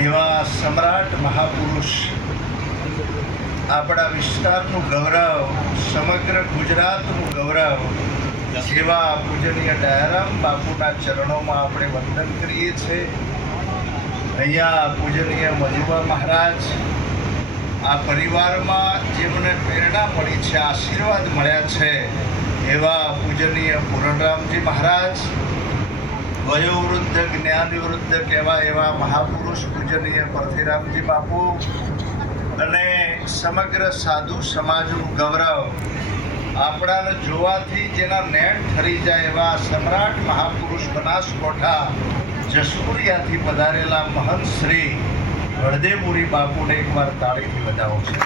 એવા સમ્રાટ મહાપુરુષ, આપણા વિસ્તારનું ગૌરવ, સમગ્ર ગુજરાતનું ગૌરવ એવા પૂજનીય દયારામ બાપુના ચરણોમાં આપણે વંદન કરીએ છીએ. અહીંયા પૂજનીય મજુબા મહારાજ, આ પરિવારમાં જેમને પ્રેરણા મળી છે, આશીર્વાદ મળ્યા છે, એવા પૂજનીય પૂરણરામજી મહારાજ, વયોવૃદ્ધ જ્ઞાનવૃદ્ધ કહેવાય એવા મહાપુરુષ પૂજનીય પરથીરામજી બાપુ અને સમગ્ર સાધુ સમાજનું ગૌરવ, આપણાને જોવાથી જેના નેણ ઠરી જાય એવા સમ્રાટ મહાપુરુષ બનાસકોઠા જસપુરિયાથી પધારેલા મહંત શ્રી વળદેપુરી બાપુને એકવાર તાળીથી વધાવો છે.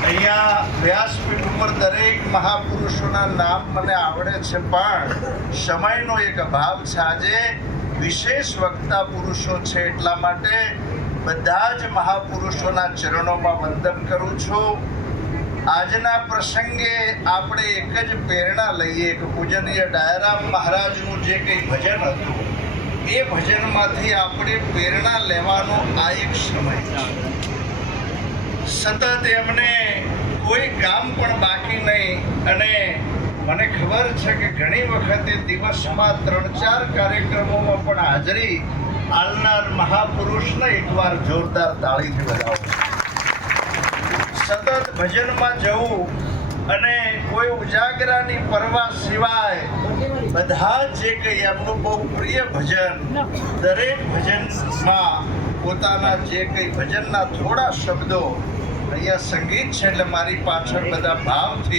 અહીંયા વ્યાસપીઠ ઉપર દરેક મહાપુરુષોના નામ મને આવડે છે, પણ સમયનો એક અભાવ છે. આજે વિશેષ વક્તા પુરુષો છે, એટલા માટે બધા જ મહાપુરુષોના ચરણોમાં વંદન કરું છું. આજના પ્રસંગે આપણે એક જ પ્રેરણા લઈએ કે પૂજનીય દયારામ મહારાજનું જે કંઈ ભજન હતું, એ ભજનમાંથી આપણે પ્રેરણા લેવાનો આ એક સમય છે. સતત એમને કોઈ કામ પણ બાકી નહીં, અને મને ખબર છે કે ઘણી વખતે દિવસમાં 3-4 કાર્યક્રમોમાં પણ હાજરી આલનાર મહાપુરુષને એકવાર જોરદાર તાળીથી વધાવો. સતત ભજનમાં જવું અને કોઈ ઉજાગરાની પરવા સિવાય બધા જે કંઈ એમનું બહુ પ્રિય ભજન, દરેક ભજનમાં પોતાના જે કંઈ ભજનના થોડા શબ્દો, અહીંયા સંગીત છે એટલે મારી પાછળ બધા ભાવથી